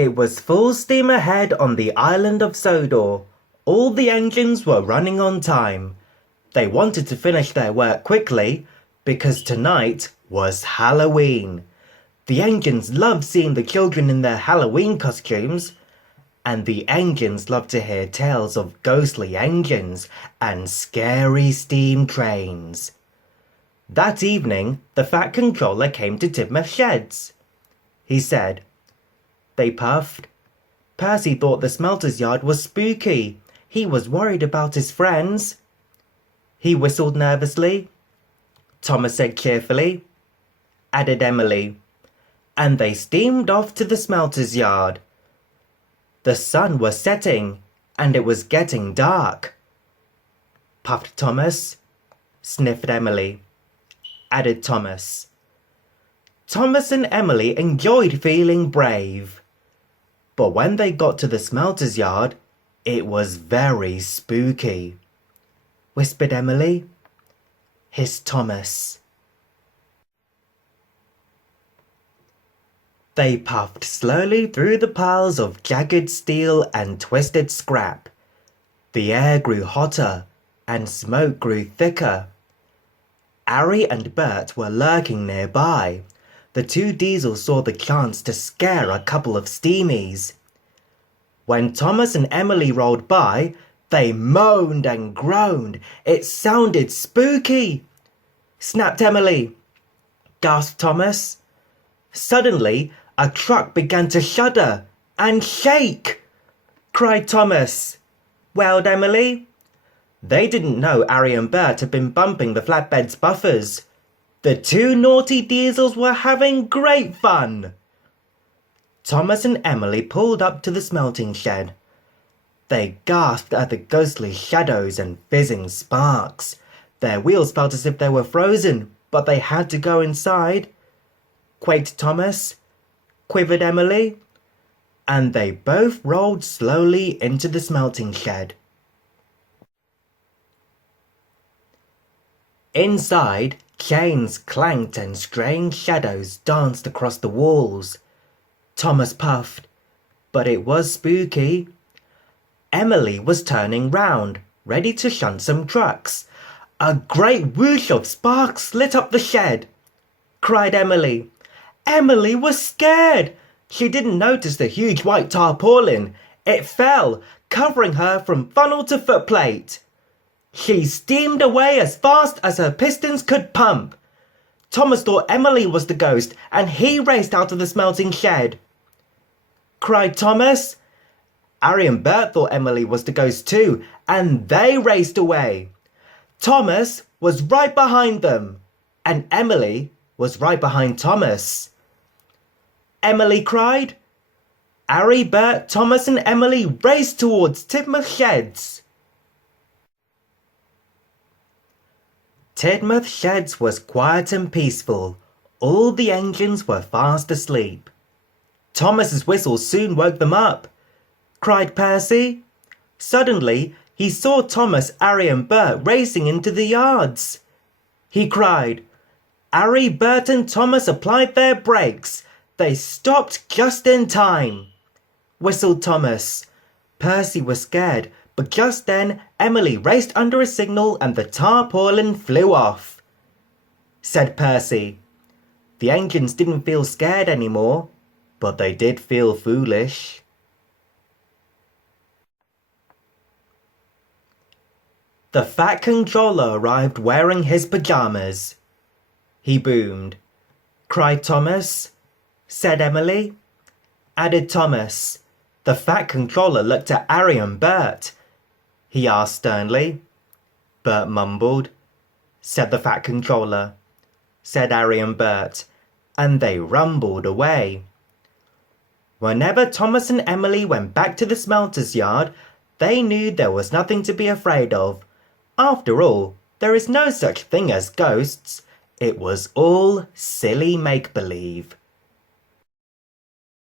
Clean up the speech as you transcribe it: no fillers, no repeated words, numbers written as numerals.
It was full steam ahead on the island of Sodor. All the engines were running on time. They wanted to finish their work quickly because tonight was Halloween. The engines loved seeing the children in their Halloween costumes, and the engines loved to hear tales of ghostly engines and scary steam trains. That evening, the Fat Controller came to Tidmouth Sheds. He said, They puffed. Percy thought the smelter's yard was spooky. He was worried about his friends. He whistled nervously. Thomas said cheerfully. Added Emily. And they steamed off to the smelter's yard. The sun was setting, and it was getting dark. Puffed Thomas. Sniffed Emily. Added Thomas. Thomas and Emily enjoyed feeling brave. But when they got to the smelter's yard, it was very spooky. Whispered Emily. Hissed Thomas. They puffed slowly through the piles of jagged steel and twisted scrap. The air grew hotter and smoke grew thicker. Harry and Bert were lurking nearby. The two Diesels saw the chance to scare a couple of steamies. When Thomas and Emily rolled by, they moaned and groaned. It sounded spooky. Snapped Emily. Gasped Thomas. Suddenly, a truck began to shudder and shake. Cried Thomas. Wailed Emily. They didn't know Harry and Bert had been bumping the flatbed's buffers. The two naughty Diesels were having great fun. Thomas and Emily pulled up to the smelting shed. They gasped at the ghostly shadows and fizzing sparks. Their wheels felt as if they were frozen, but they had to go inside. Quaked Thomas. Quivered Emily. And they both rolled slowly into the smelting shed. Inside, chains clanked and strange shadows danced across the walls. Thomas puffed, but it was spooky. Emily was turning round, ready to shunt some trucks. A great whoosh of sparks lit up the shed. Cried Emily. Emily was scared. She didn't notice the huge white tarpaulin. It fell, covering her from funnel to footplate. She steamed away as fast as her pistons could pump. Thomas thought Emily was the ghost, and he raced out of the smelting shed. Cried Thomas. Harry and Bert thought Emily was the ghost too, and they raced away. Thomas was right behind them, and Emily was right behind Thomas. Emily cried. Harry, Bert, Thomas and Emily raced towards Tidmouth Sheds. Tidmouth Sheds was quiet and peaceful. All the engines were fast asleep. Thomas's whistle soon woke them up. Cried Percy. Suddenly, he saw Thomas, Harry and Bert racing into the yards. He cried. Harry, Bert and Thomas applied their brakes. They stopped just in time. Whistled Thomas. Percy was scared, but just then Emily raced under a signal and the tarpaulin flew off. Said Percy. The engines didn't feel scared anymore, but they did feel foolish. The Fat Controller arrived wearing his pajamas. He boomed. Cried Thomas. Said Emily. Added Thomas. The Fat Controller looked at Harry and Bert. He asked sternly. Bert mumbled. Said the Fat Controller. Said Harry and Bert. And they rumbled away. Whenever Thomas and Emily went back to the smelter's yard, they knew there was nothing to be afraid of. After all, there is no such thing as ghosts. It was all silly make-believe.